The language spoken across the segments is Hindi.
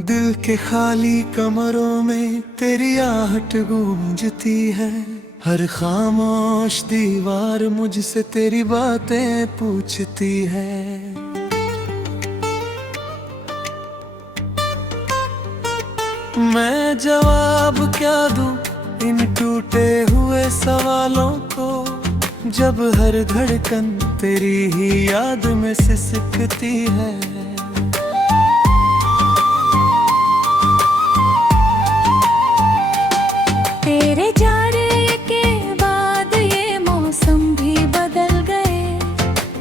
दिल के खाली कमरों में तेरी आहट गूंजती है। हर खामोश दीवार मुझसे तेरी बातें पूछती है। मैं जवाब क्या दूं इन टूटे हुए सवालों को, जब हर धड़कन तेरी ही याद में सिसकती है। तेरे जाने के बाद ये मौसम भी बदल गए।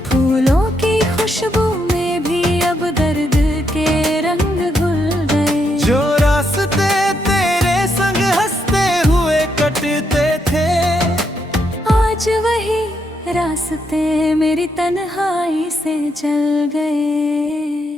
फूलों की खुशबू में भी अब दर्द के रंग घुल गए। जो रास्ते तेरे संग हंसते हुए कटते थे, आज वही रास्ते मेरी तन्हाई से चल गए।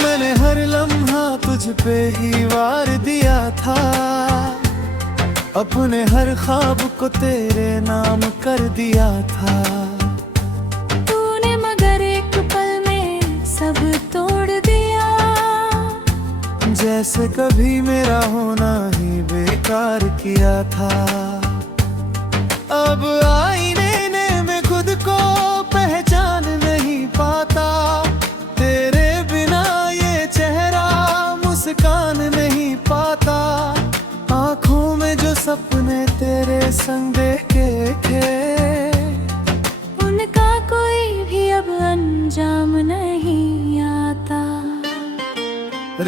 मैंने हर लम्हा तुझ पे ही वार दिया था। अपने हर ख्वाब को तेरे नाम कर दिया था। तूने मगर एक पल में सब तोड़ दिया। जैसे कभी मेरा होना ही बेकार किया था। अब आईने में खुद को पहचान नहीं पाता। तेरे बिना ये चेहरा मुस्कान नहीं पाता। आँखों में जो सपने तेरे संग देखे थे, उनका कोई भी अब अंजाम नहीं आता।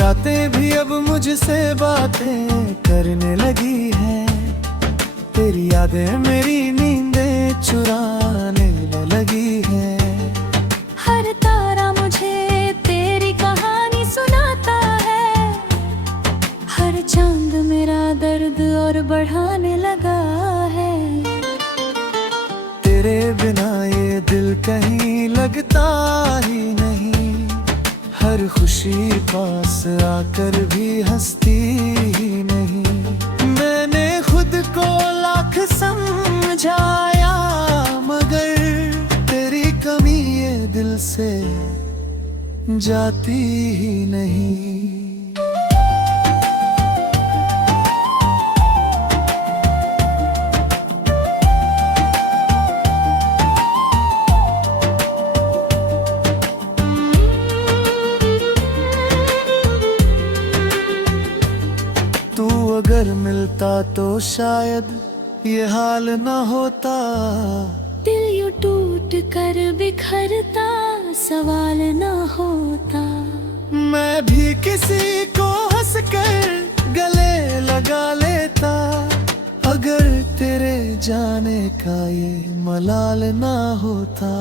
रातें भी अब मुझसे बातें करने लगी है। तेरी यादें मेरी नींदें चुराने लगी है। हर तारा मुझे तेरी कहानी सुनाता है। हर चांद मेरा दर्द और बढ़ाने लगा है। तेरे बिना ये दिल कहीं लगता ही नहीं। हर खुशी पास आकर भी हंसती ही नहीं। मैंने खुद को लाख समझाया, मगर तेरी कमी ये दिल से जाती ही नहीं। तू अगर मिलता तो शायद ये हाल न होता। दिल यूं टूट कर बिखरता, सवाल न होता। मैं भी किसी को हंसकर गले लगा लेता। अगर तेरे जाने का ये मलाल ना होता।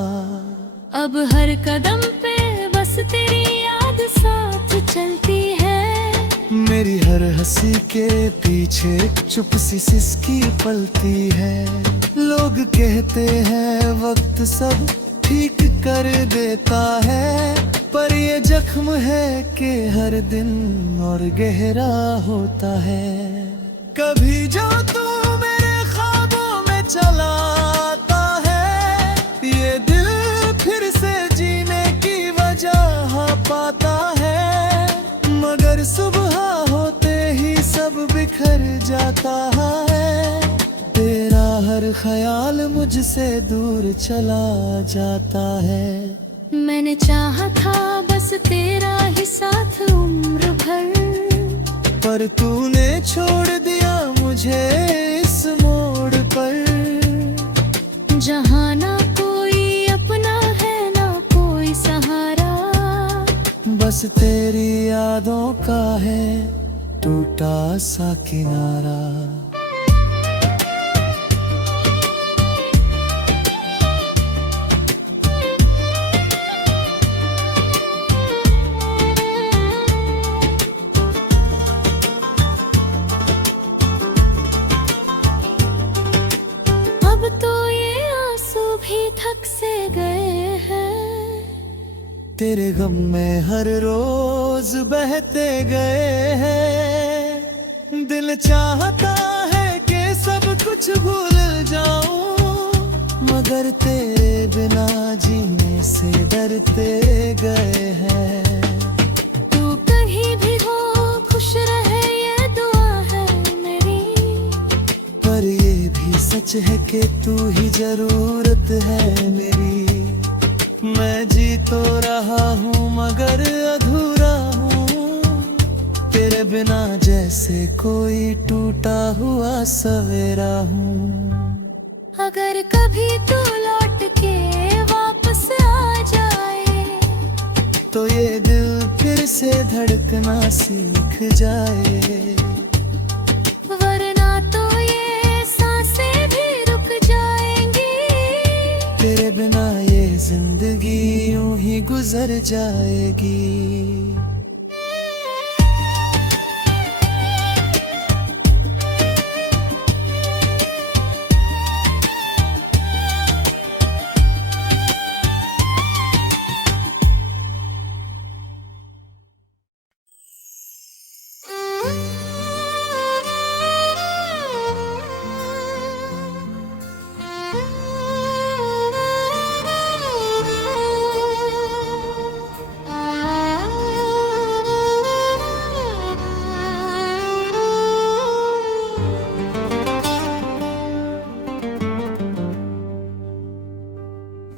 अब हर कदम पे बस तेरी याद साथ चलती है। मेरी हर हंसी के पीछे चुप सी सिसकी पलती है। लोग कहते हैं वक्त सब ठीक कर देता है, पर ये जख्म है कि हर दिन और गहरा होता है। कभी जो तू मेरे ख्वाबों में चला आता है, ये दिल फिर से जीने की वजह पाता है। मगर सुबह होते ही सब बिखर जाता है। तेरा हर ख्याल मुझसे दूर चला जाता है। मैंने चाहा था बस तेरा ही साथ उम्र भर, पर तूने छोड़ दिया मुझे इस मोड़ पर। जहाँ ना कोई अपना है ना कोई सहारा, बस तेरी यादों का है टूटा सा किनारा। थक से गए हैं। तेरे गम में हर रोज बहते गए हैं। दिल चाहता है कि सब कुछ भूल जाऊं, मगर तेरे बिना जीने से डरते गए हैं। तू कहीं भी हो खुश रहे ये दुआ है मेरी, पर ये भी सच है कि तू ही जरूरत है मेरी। मैं जी तो रहा हूँ मगर अधूरा हूँ, तेरे बिना जैसे कोई टूटा हुआ सवेरा हूँ। अगर कभी तू लौट के वापस आ जाए, तो ये दिल फिर से धड़कना सीख जाए। वरना तो ये सांसें भी रुक जाएंगी। तेरे बिना ये जिंदगी यूं ही गुजर जाएगी।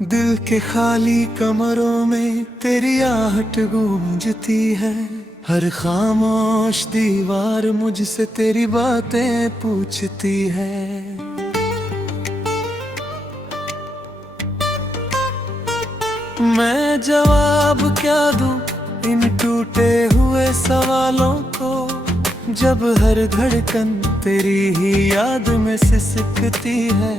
दिल के खाली कमरों में तेरी आहट गूंजती है। हर खामोश दीवार मुझसे तेरी बातें पूछती है। मैं जवाब क्या दूं इन टूटे हुए सवालों को, जब हर धड़कन तेरी ही याद में सिसकती है।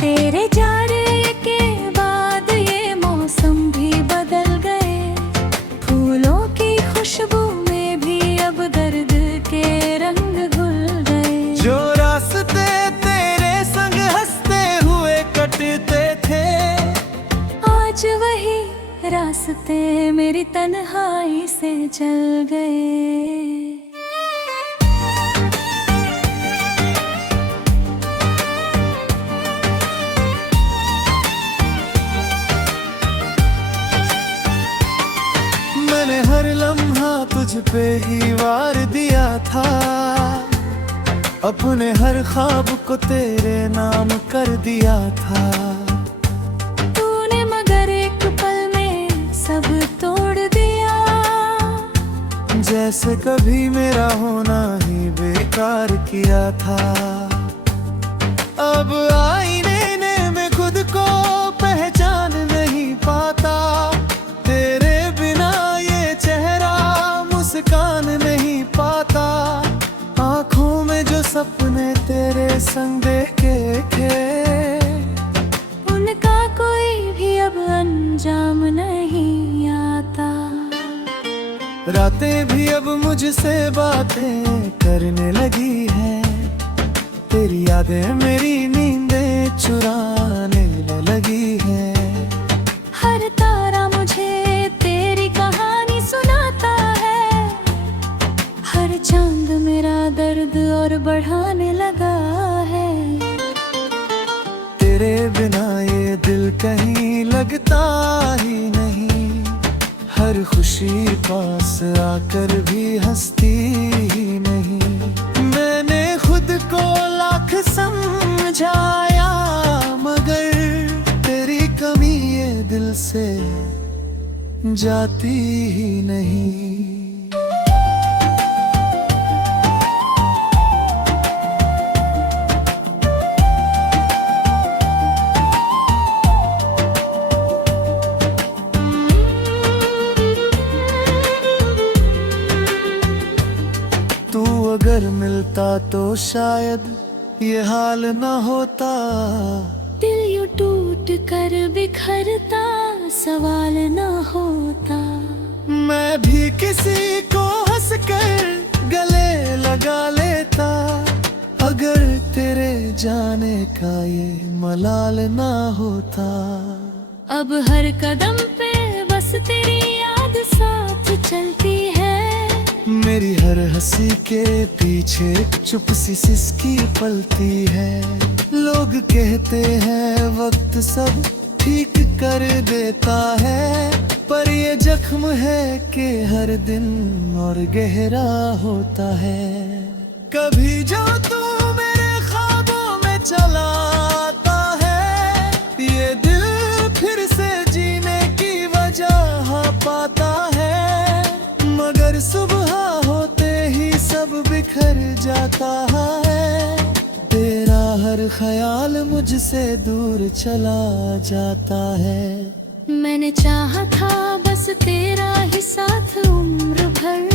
तेरे जाने के बाद ये मौसम भी बदल गए। फूलों की खुशबू में भी अब दर्द के रंग घुल गए। जो रास्ते तेरे संग हंसते हुए कटते थे, आज वही रास्ते मेरी तन्हाई से चल गए। मैंने हर लम्हा तुझ पे ही वार दिया था, अपने हर ख्वाब को तेरे नाम कर दिया था। तूने मगर एक पल में सब तोड़ दिया, जैसे कभी मेरा होना ही बेकार किया था। अब आईने में खुद को पहचान नहीं पाता, तेरे बिना ये चेहरा मुस्कान नहीं पाता। आँखों में जो सपने तेरे संग देखे थे, उनका कोई भी अब अंजाम नहीं आता। रातें भी अब मुझसे बातें करने लगी है, तेरी यादें मेरी नींदें चुराने लगी है। हर तारा मुझे तेरी कहानी सुनाता है, हर चांद मेरा दर्द और बढ़ाने लगा है। तेरे बिना ये दिल कहीं लगता ही नहीं, हर खुशी पास आकर भी हंसती ही नहीं। मैंने खुद को लाख समझाया, मगर तेरी कमी ये दिल से जाती ही नहीं। तू अगर मिलता तो शायद ये हाल न होता। दिल यूं टूट कर बिखरता, सवाल न होता। मैं भी किसी को हंस कर गले लगा लेता। अगर तेरे जाने का ये मलाल ना होता। अब हर कदम पे बस तेरी याद साथ चलती है। मेरी हर हंसी के पीछे चुप सी सिसकी पलती है। लोग कहते हैं वक्त सब ठीक कर देता है, पर ये जख्म है कि हर दिन और गहरा होता है। कभी जो तू मेरे ख्वाबों में चला आता है, ये दिल फिर से जीने की वजह पाता है। मगर सुबह होते ही सब बिखर जाता है। तेरा हर ख्याल मुझसे दूर चला जाता है। मैंने चाहा था बस तेरा ही साथ उम्र भर,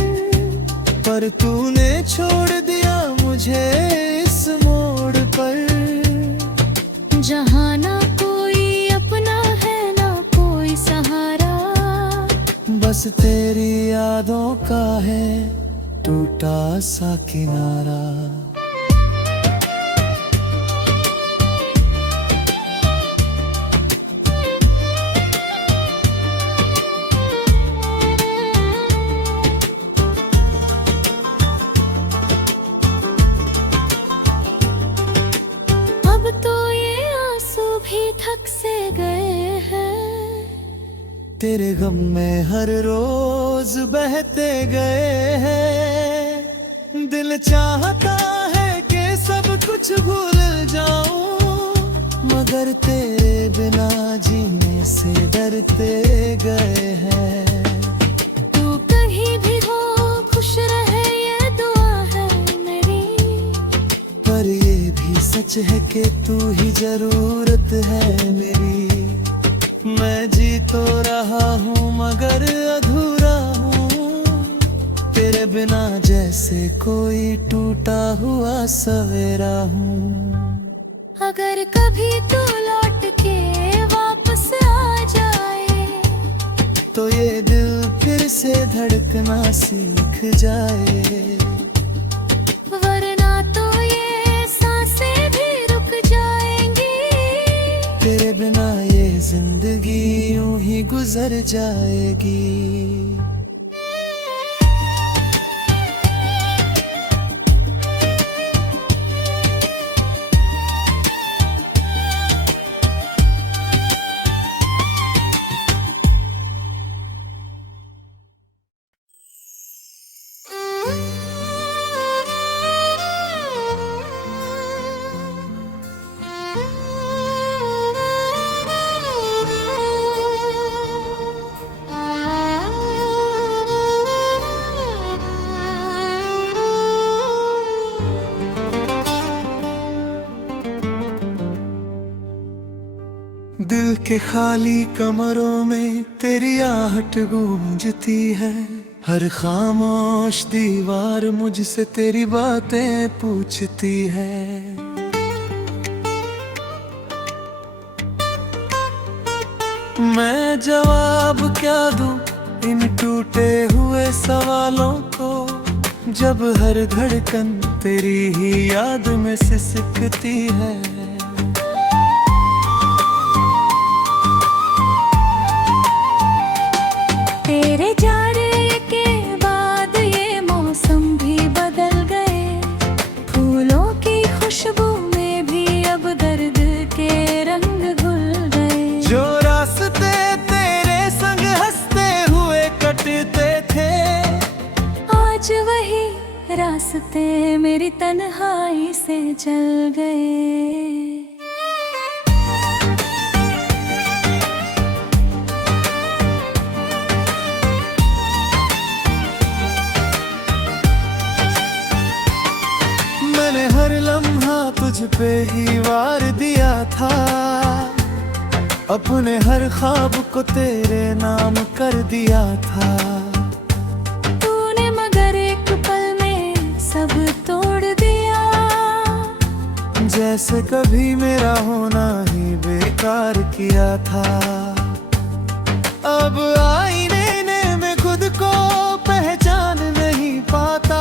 पर तूने छोड़ दिया मुझे इस मोड़ पर। जहाँ ना कोई अपना है ना कोई सहारा, बस तेरी यादों का है टूटा सा किनारा। अब तो ये आंसू भी थक से गए हैं। तेरे गम में हर रोज बहते गए हैं। दिल चाहता है कि सब कुछ भूल जाऊं, मगर तेरे बिना जीने से डरते गए हैं। तू कहीं भी हो खुश रहे ये दुआ है मेरी, पर ये भी सच है कि तू ही जरूरत है मेरी। मैं जी तो रहा हूँ मगर अधूरा हूँ, तेरे बिना जैसे कोई टूटा हुआ सवेरा हूँ। अगर कभी तू लौट के वापस आ जाए, तो ये दिल फिर से धड़कना सीख जाए। वरना तो ये सांसें भी रुक जाएंगी। तेरे बिना ये जिंदगी यूं ही गुजर जाएगी। दिल के खाली कमरों में तेरी आहट गूंजती है। हर खामोश दीवार मुझसे तेरी बातें पूछती है। मैं जवाब क्या दूं इन टूटे हुए सवालों को, जब हर धड़कन तेरी ही याद में सिसकती है। तेरे जाने के बाद ये मौसम भी बदल गए। फूलों की खुशबू में भी अब दर्द के रंग घुल गए। जो रास्ते तेरे संग हंसते हुए कटते थे, आज वही रास्ते मेरी तन्हाई से चल गए। मैंने हर लम्हा तुझ पे ही वार दिया था। अपने हर ख्वाब को तेरे नाम कर दिया था। तूने मगर एक पल में सब तोड़ दिया। जैसे कभी मेरा होना ही बेकार किया था। अब आईने में खुद को पहचान नहीं पाता।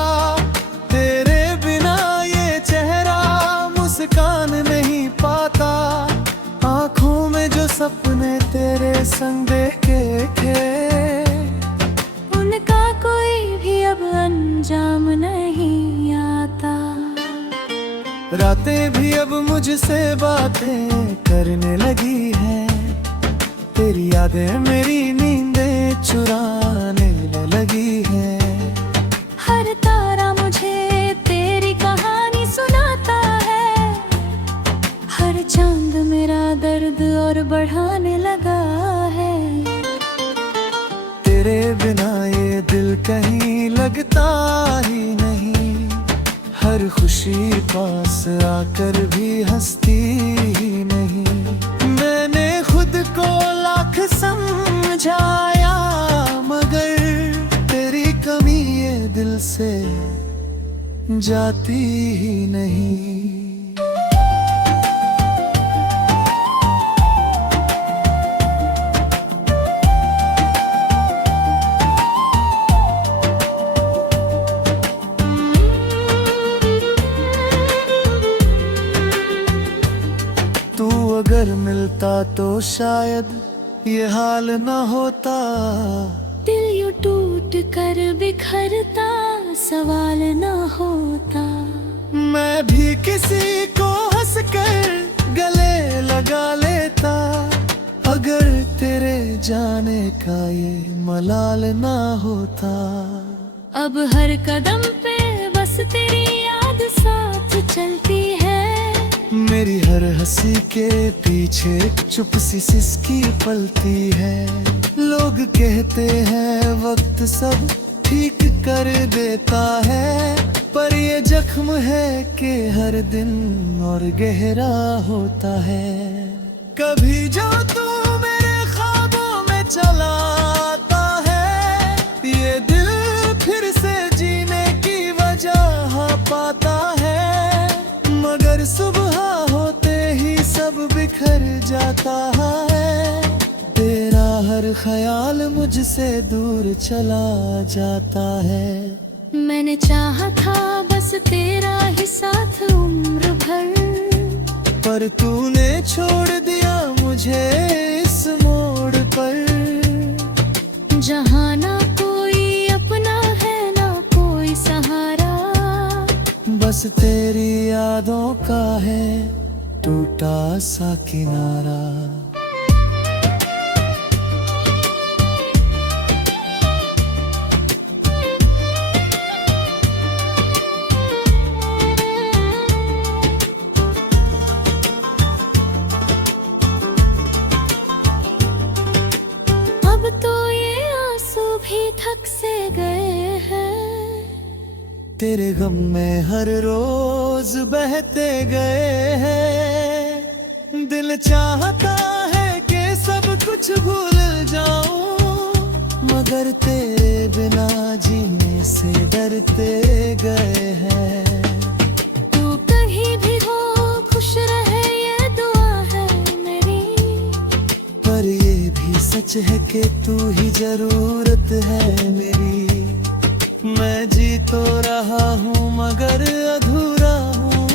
रातें भी अब मुझसे बातें करने लगी है, तेरी यादें मेरी नींदें चुराने लगी है। हर तारा मुझे तेरी कहानी सुनाता है, हर चांद मेरा दर्द और बढ़ाने लगा है। तेरे बिना ये दिल कहीं लगता ही नहीं, हर खुशी पास आकर भी हंसती ही नहीं। मैंने खुद को लाख समझाया, मगर तेरी कमी ये दिल से जाती ही नहीं। तू अगर मिलता तो शायद ये हाल न होता। दिल यूं टूट कर बिखरता, सवाल न होता। मैं भी किसी को हंस कर गले लगा लेता, अगर तेरे जाने का ये मलाल ना होता। अब हर कदम पे बस तेरी याद साथ चलती है। मेरी हर हंसी के पीछे चुप सी सिसकी पलती है। लोग कहते हैं वक्त सब ठीक कर देता है, पर ये जख्म है कि हर दिन और गहरा होता है। कभी जो तू मेरे ख्वाबों में चला आता है, ये दिल फिर से जीने की वजह पाता है। मगर सुबह होते ही सब बिखर जाता है, तेरा हर ख्याल मुझसे दूर चला जाता है। मैंने चाहा था बस तेरा ही साथ उम्र भर, पर तूने छोड़ दिया मुझे इस मोड़ पर। जहाँ ना कोई अपना है ना कोई सहारा, बस तेरी यादों का है टूटा सा किनारा। अब तो ये आंसू भी थक से गए हैं। तेरे गम में हर रोज बहते गए हैं। दिल चाहता है कि सब कुछ भूल जाऊं, मगर तेरे बिना जीने से डरते गए हैं। तू कहीं भी हो खुश रहे ये दुआ है मेरी, पर ये भी सच है कि तू ही जरूरत है मेरी। मैं जी तो रहा हूँ मगर अधूरा हूँ,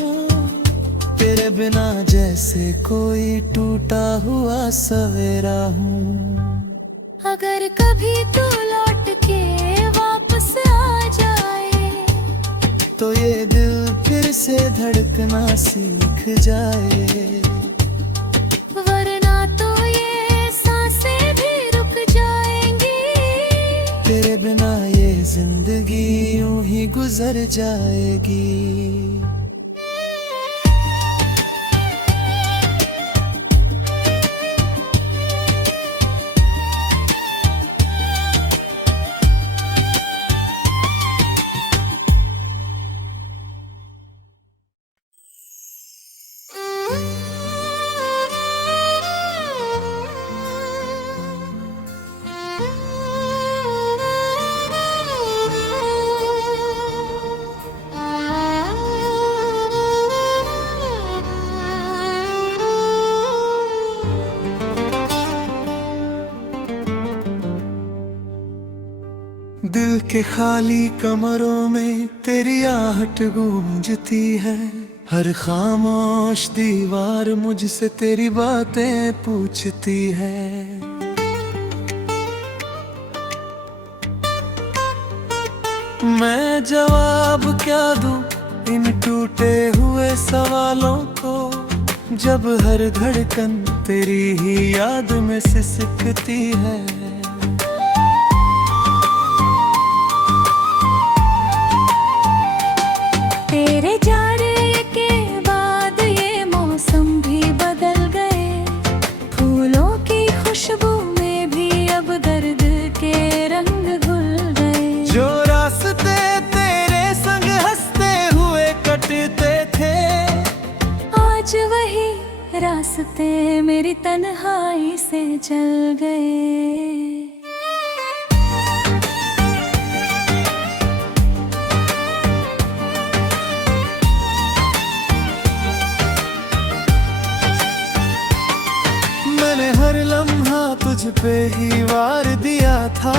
तेरे बिना जैसे कोई टूटा हुआ सवेरा हूँ। अगर कभी तू लौट के वापस आ जाए, तो ये दिल फिर से धड़कना सीख जाए। वरना तो ये सांसें भी रुक जाएंगी। तेरे बिना ये जिंदगी यूं ही गुजर जाएगी। दिल के खाली कमरों में तेरी आहट गूंजती है। हर खामोश दीवार मुझसे तेरी बातें पूछती है। मैं जवाब क्या दूं इन टूटे हुए सवालों को, जब हर धड़कन तेरी ही याद में सिसकती है। तेरे जाने के बाद ये मौसम भी बदल गए, फूलों की खुशबू में भी अब दर्द के रंग घुल गए। जो रास्ते तेरे संग हंसते हुए कटते थे, आज वही रास्ते मेरी तन्हाई से चल गए। मैंने हर लम्हा तुझ पे ही वार दिया था,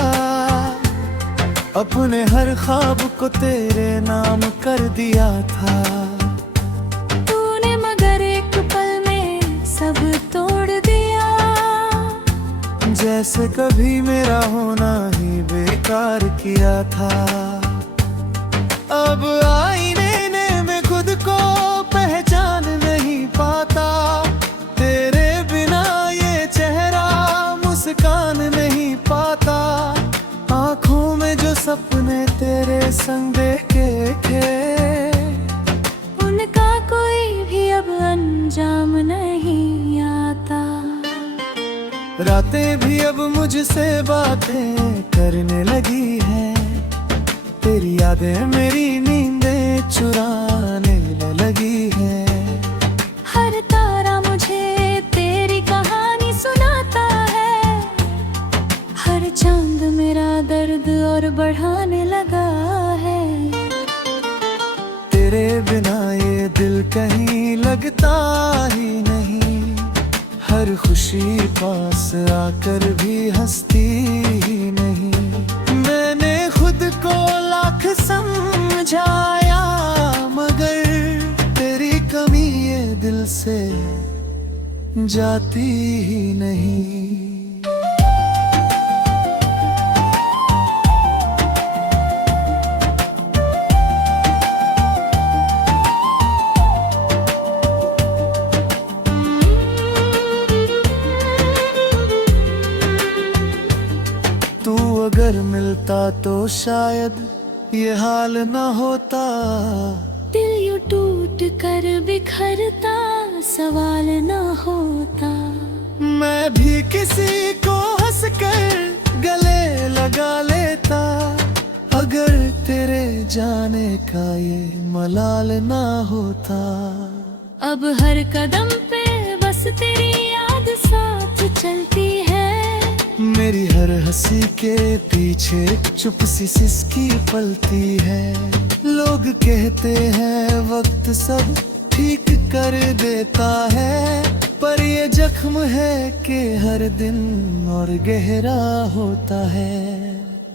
अपने हर ख्वाब को तेरे नाम कर दिया था। तूने मगर एक पल में सब तोड़ दिया, जैसे कभी मेरा होना ही बेकार किया था। अब आईने में खुद को पहचान नहीं पाता, तेरे बिना ये चेहरा मुस्कान नहीं पाता। आँखों में जो सपने तेरे संग देखे थे, उनका कोई भी अब अंजाम नहीं आता। रातें भी अब मुझसे बातें करने लगी है, तेरी यादें मेरी नींदें चुराने लगी है। हर तारा मुझे तेरी कहानी सुनाता है, हर चांद मेरा दर्द और बढ़ाने लगा है। तेरे बिना ये दिल कहीं लगता ही नहीं, हर खुशी पास आकर भी हंसती ही नहीं। मैंने खुद को लाख समझाया, मगर तेरी कमी ये दिल से जाती ही नहीं। तू अगर मिलता तो शायद ये हाल न होता। दिल यूं टूट कर बिखरता, सवाल न होता। मैं भी किसी को हंसकर गले लगा लेता, अगर तेरे जाने का ये मलाल ना होता। अब हर कदम पे बस तेरी याद साथ चलती है, मेरी हर हंसी के पीछे चुप सी सिसकी पलती है। लोग कहते हैं वक्त सब ठीक कर देता है, पर ये जख्म है कि हर दिन और गहरा होता है।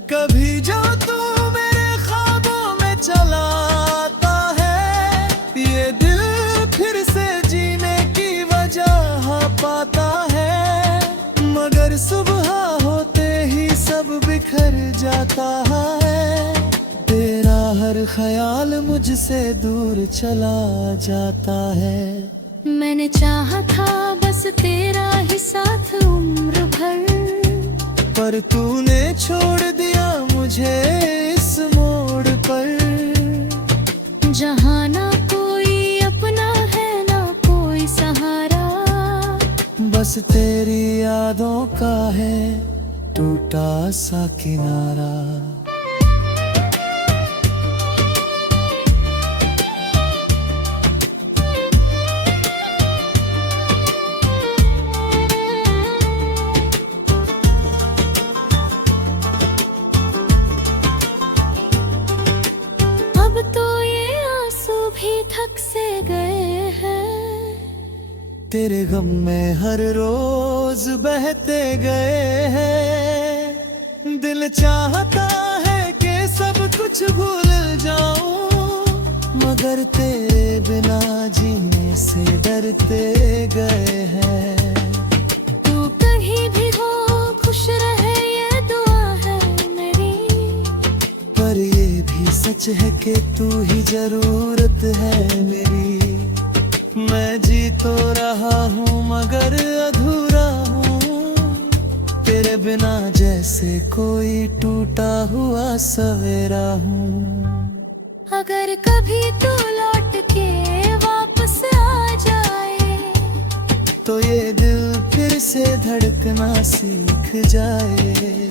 कभी जो तू मेरे ख्वाबों में चला आता है, ये दिल फिर से जीने की वजह पाता है। मगर सुबह होते ही सब बिखर जाता है, तेरा हर ख्याल मुझसे दूर चला जाता है। मैंने चाहा था बस तेरा ही साथ उम्र भर, पर तूने छोड़ दिया मुझे इस मोड़ पर। जहाँ ना कोई अपना है ना कोई सहारा, बस तेरी यादों का है टूटा सा किनारा। अब तो ये आंसू भी थक से गए हैं, तेरे गम में हर रोज बहते गए हैं। दिल चाहता है कि सब कुछ भूल जाऊं, मगर तेरे बिना जीने से डरते गए हैं। तू कहीं भी हो खुश रहे ये दुआ है मेरी, पर ये भी सच है कि तू ही जरूरत है मेरी। मैं जी तो रहा हूँ मगर अधूरा हूँ, तेरे बिना जैसे कोई टूटा हुआ सवेरा हूँ। अगर कभी तू लौट के वापस आ जाए तो ये दिल फिर से धड़कना सीख जाए,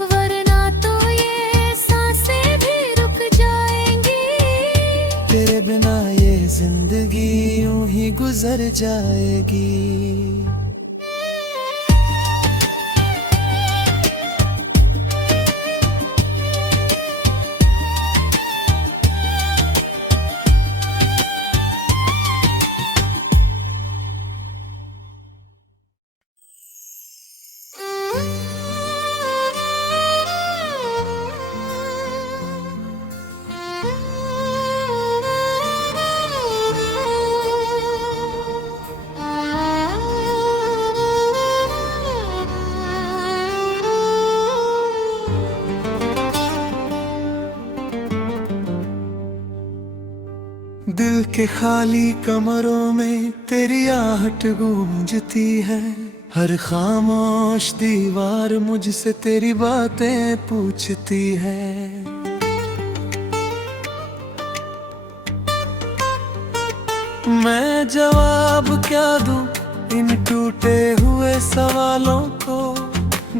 वरना तो ये सांसें भी रुक जाएंगी। तेरे बिना ये जिंदगी यूं ही गुजर जाएगी। दिल के खाली कमरों में तेरी आहट गूंजती है, हर खामोश दीवार मुझसे तेरी बातें पूछती है। मैं जवाब क्या दूं इन टूटे हुए सवालों को,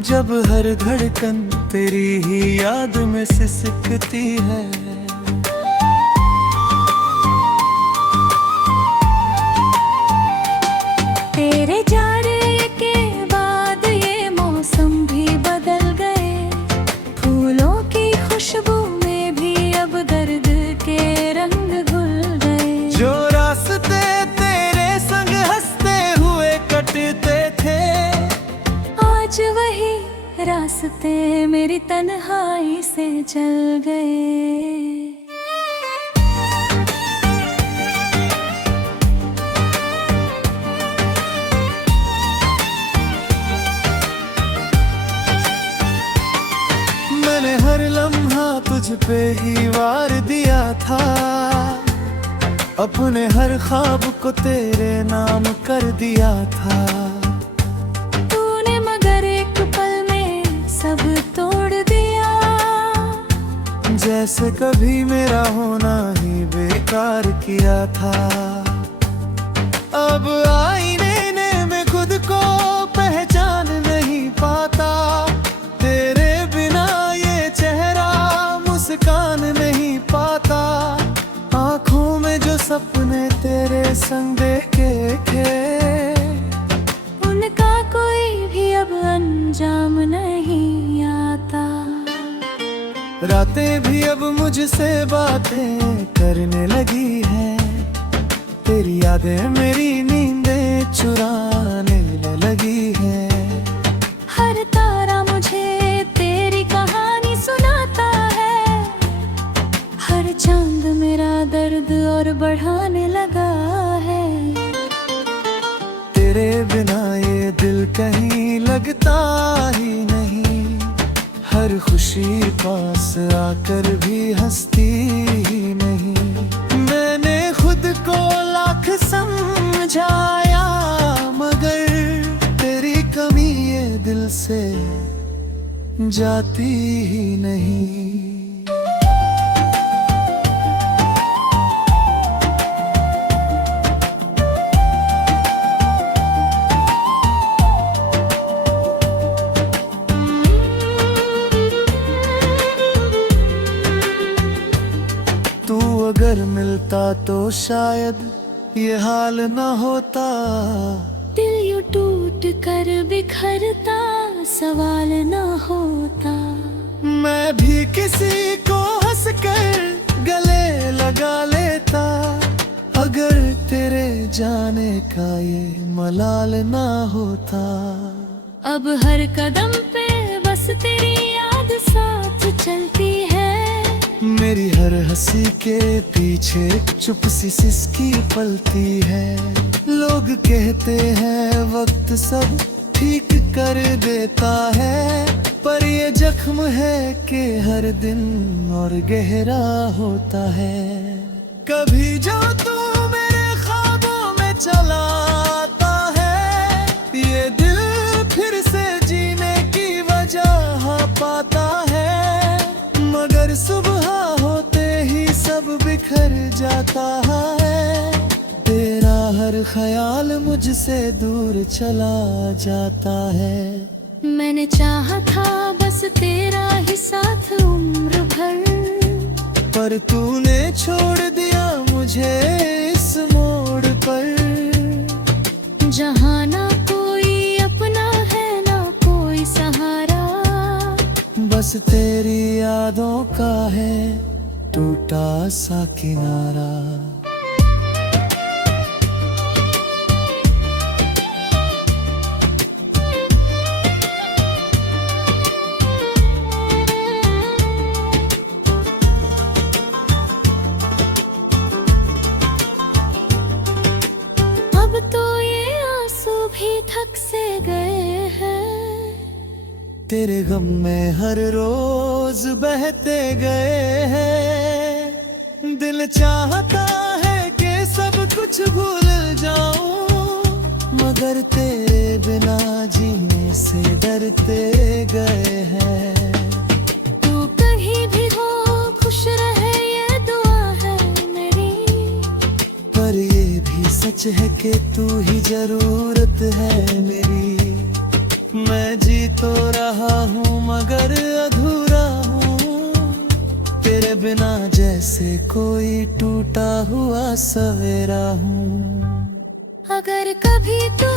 जब हर धड़कन तेरी ही याद में सिसकती है। तेरे जाने के बाद ये मौसम भी बदल गए, फूलों की खुशबू में भी अब दर्द के रंग घुल गए। जो रास्ते तेरे संग हंसते हुए कटते थे, आज वही रास्ते मेरी तन्हाई से चल गए। मैंने हर लम्हा तुझ पे ही वार दिया था, अपने हर ख्वाब को तेरे नाम कर दिया था। तूने मगर एक पल में सब तोड़ दिया, जैसे कभी मेरा होना ही बेकार किया था। अब आईने में खुद को पहचान नहीं पाता, तेरे बिना ये चेहरा मुस्कान नहीं पाता। आँखों में जो सपने तेरे संग देखे थे, उनका कोई भी अब अंजाम नहीं आता। रातें भी अब मुझसे बातें करने लगी है, तेरी यादें मेरी नींदें चुराने लगी है। हर तारा मुझे तेरी कहानी सुनाता है, हर चांद मेरा दर्द और बढ़ाने लगा है। तेरे बिना ये दिल कहीं लगता ही नहीं, हर खुशी पास आकर भी हंसती ही नहीं। मैंने खुद को लाख समझाया, मगर तेरी कमी ये दिल से जाती ही नहीं। तू अगर मिलता तो शायद ये हाल न होता। दिल यूं टूट कर बिखरता, सवाल न होता। मैं भी किसी को हंसकर गले लगा लेता, अगर तेरे जाने का ये मलाल ना होता। अब हर कदम पे बस तेरी याद साथ चलती है। मेरी हर हंसी के पीछे चुप सी सिसकी पलती है। लोग कहते हैं वक्त सब ठीक कर देता है, पर ये जख्म है कि हर दिन और गहरा होता है। कभी जो तू मेरे ख्वाबों में चलाता है, ये दिल फिर से जीने की वजह पाता है। मगर सुबह होते ही सब बिखर जाता है, तेरा हर ख्याल मुझसे दूर चला जाता है। मैंने चाहा था बस तेरा ही साथ उम्र भर, पर तूने छोड़ दिया मुझे इस मोड़ पर। जहाँ ना कोई अपना है ना कोई सहारा, बस तेरी यादों का है टूटा सा किनारा। अब तो ये आंसू भी थक से गए हैं, तेरे गम में हर रोज बहते गए हैं। दिल चाहता है कि सब कुछ भूल जाऊं, मगर तेरे बिना जीने से डरते गए हैं। तू कहीं भी हो खुश रहे ये दुआ है मेरी, पर ये भी सच है कि तू ही जरूरत है मेरी। मैं जी तो रहा हूँ मगर अधूरा हूँ, तेरे बिना जैसे कोई टूटा हुआ सवेरा हूँ। अगर कभी तू